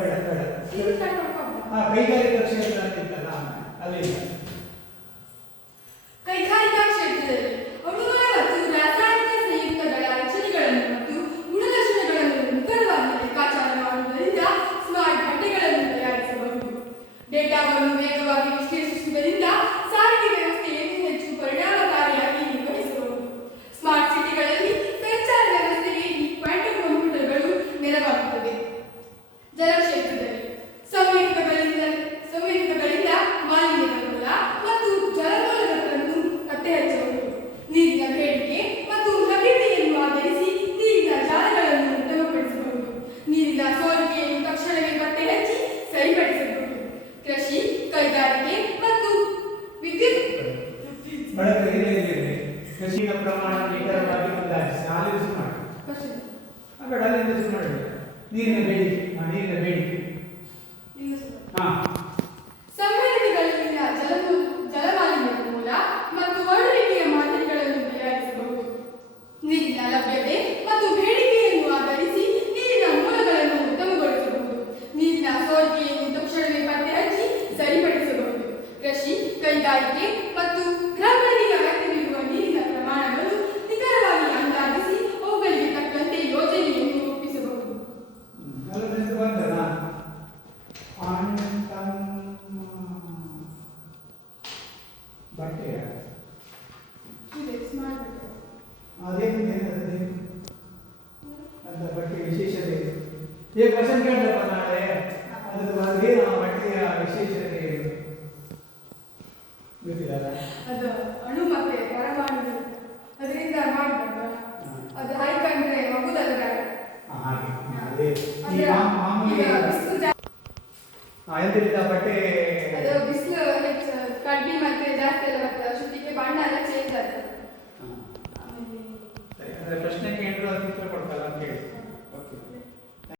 ಬೇಡ ಬೇಡ. ಕೈಗಾರಿಕಾ ಕ್ಷೇತ್ರ ಅಂತಿತ್ತಲ್ಲ ಅಲ್ಲಿ ಕೈಗಾರಿಕಾ ಕ್ಷೇತ್ರದಲ್ಲಿ ಅಣುಗಳ ಮತ್ತು ರಾಸಾಯನಿಕ ಸಂಯುಕ್ತಗಳ ರಚನೆಗಳನ್ನು ಮತ್ತು ಗುಣಲಕ್ಷಣಗಳನ್ನು ನಿಖರವಾಗಿ ಲೆಕ್ಕಾಚಾರ ಮಾಡುವುದರಿಂದ ಸ್ಮಾರ್ಟ್ ಬಟ್ಟೆಗಳನ್ನು ತಯಾರಿಸಬಹುದು. ಡೇಟಾವನ್ನು ವೇಗವಾಗಿ ವಿಶ್ಲೇಷಿಸುವುದರಿಂದ ಸಾರಿಗೆ ವ್ಯವಸ್ಥೆಯನ್ನು ಹೆಚ್ಚು ಪರಿಣಾಮಕಾರಿಯಾಗಿ ನಿರ್ವಹಿಸಬಹುದು. ಸ್ಮಾರ್ಟ್ ಸಿಟಿಗಳಲ್ಲಿ ಸಂಚಾರ ವ್ಯವಸ್ಥೆಗೆ ಈ ಕ್ವಾಂಟಮ್ ಕಂಪ್ಯೂಟರ್ಗಳು ನೆರವಾಗುತ್ತವೆ. ಜಲಕ್ಷೇತ್ರದಲ್ಲಿ ಸಂವೇದಕಗಳಿಂದ ಮಾಲಿನ್ಯದ ಮೂಲ ಮತ್ತು ಜಲಮೂಲಗಳನ್ನು ಪತ್ತೆ ಹಚ್ಚಬಹುದು. ನೀರಿನ ಬೇಡಿಕೆ ಮತ್ತು ಲಭ್ಯತೆಯನ್ನು ಆಧರಿಸಿ ನೀರಿನ ಜಾಲಗಳನ್ನು ಉತ್ತಮಪಡಿಸಬಹುದು. ನೀರಿನ ಸೋರಿಕೆಯನ್ನು ತಕ್ಷಣವೇ ಪತ್ತೆ ಹಚ್ಚಿ ಸರಿಪಡಿಸಬಹುದು. ಕೃಷಿ, ಕೈಗಾರಿಕೆ ಮತ್ತು ವಿದ್ಯುತ್ ಕೃಷಿಯ ಪ್ರಮಾಣ ನಿಖರವಾಗಿ ಅಂದಾಜಿಸಿ ಆಲೋಚನೆ ಮಾಡಿ. ಬೇಡ ಅಲ್ಲಿಂದ ಮಾಡಿ. ನೀರಿನ ಬೇಡಿಕೆ ಸಂವೇದಕಗಳಲ್ಲಿನ ಜಲಮಾಲಿನ್ಯದ ಮೂಲ ಮತ್ತು ಒಳಹರಿವಿನ ಮಾದರಿಗಳನ್ನು ತಯಾರಿಸಬಹುದು. ನೀರಿನ ಲಭ್ಯತೆ ಮತ್ತು ಬೇಡಿಕೆಯನ್ನು ಆಧರಿಸಿ ನೀರಿನ ಮೂಲಗಳನ್ನು ಉತ್ತಮಗೊಳಿಸಬಹುದು. ನೀರಿನ ಸೋರಿಕೆಯನ್ನು ತಕ್ಷಣವೇ ಪತ್ತೆ ಹಚ್ಚಿ ಸರಿಪಡಿಸಬಹುದು. ಕೃಷಿ, ಕೈಗಾರಿಕೆ ಮತ್ತು ಗ್ರಾಮಗಳಿಗೆ ಅಗತ್ಯವಿರುವ ನೀರಿನ ಪ್ರಮಾಣಗಳು ನಿಖರವಾಗಿ ಅಂದಾಜಿಸಿ ಅವುಗಳಿಗೆ ತಕ್ಕಂತೆ ಯೋಜನೆಯನ್ನು ರೂಪಿಸಬಹುದು. ಬಟ್ಟೆ ಅಂತ ಬಟ್ಟೆ ವಿಶೇಷತೆ ಈಗ ಕ್ವಶನ್ ಕೇಳಪ್ಪ ನಾಳೆ ಅದ್ರ ಬಗ್ಗೆ ನಾವು ಬಟ್ಟೆಯ ವಿಶೇಷತೆ ಗೊತ್ತಿಲ್ಲ. ಅದು ಅಣು ಮತ್ತೆ ಪರಮಾಣು ಅದರಿಂದ ಮಾಡ್ಬಾರ್ದು. ಅದು ಹಾಯ್ಕೊಂಡ್ರೆ ಮಗುದಲ್ಲ ಎಂತಿಲ್ಲ ಬಟ್ಟೆ ಅದು ಬಿಸಿಲು ಹೆಚ್ಚು ಕಡಿಮೆ ಮತ್ತೆ ಜಾಸ್ತಿ ಎಲ್ಲ ಬರ್ತದೆ